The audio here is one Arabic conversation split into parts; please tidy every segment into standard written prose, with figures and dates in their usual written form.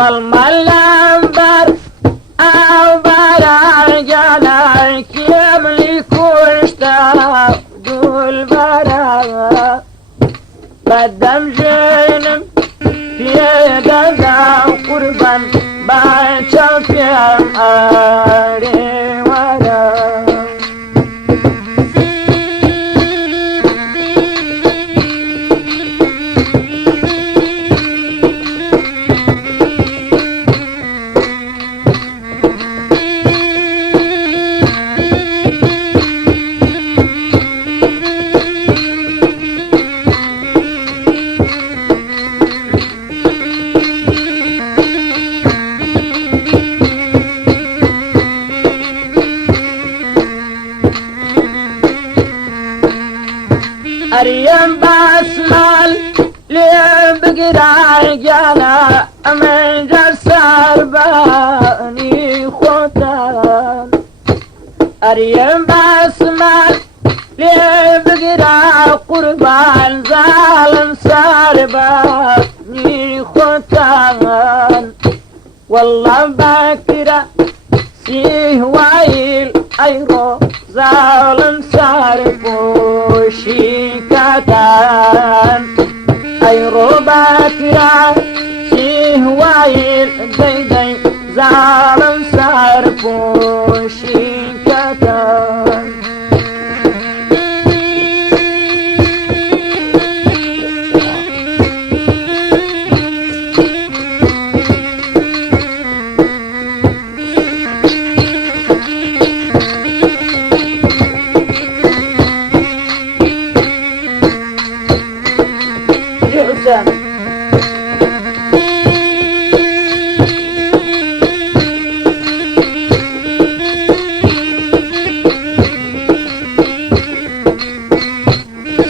مالمبر أبر رجالك يملكوا دول برا بدم جنم في ددا قربان باشا في أماري ورا أريم باسمال ليه بقرا جانا من جسر باني خوتان أريم باسمال ليه بقرا قربان ظالم صار باني خوتان والله باكرة سيه وايل أيرو ظالم صار بوشي كتان أيرو باكرة سيه وايل دي ظالم صار بوشي كتان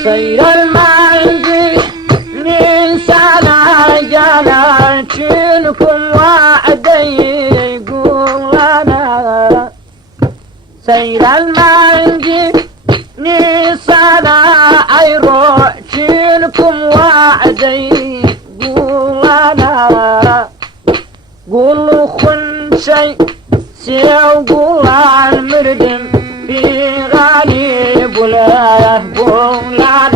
سير المنزل ننسانا جانا شنكم وعدي يقول أنا سير المنزل ننسانا عيرو شنكم وعدي يقول أنا قولوا خن شي سيو قول عن مردم في غالب ولا يهبون لا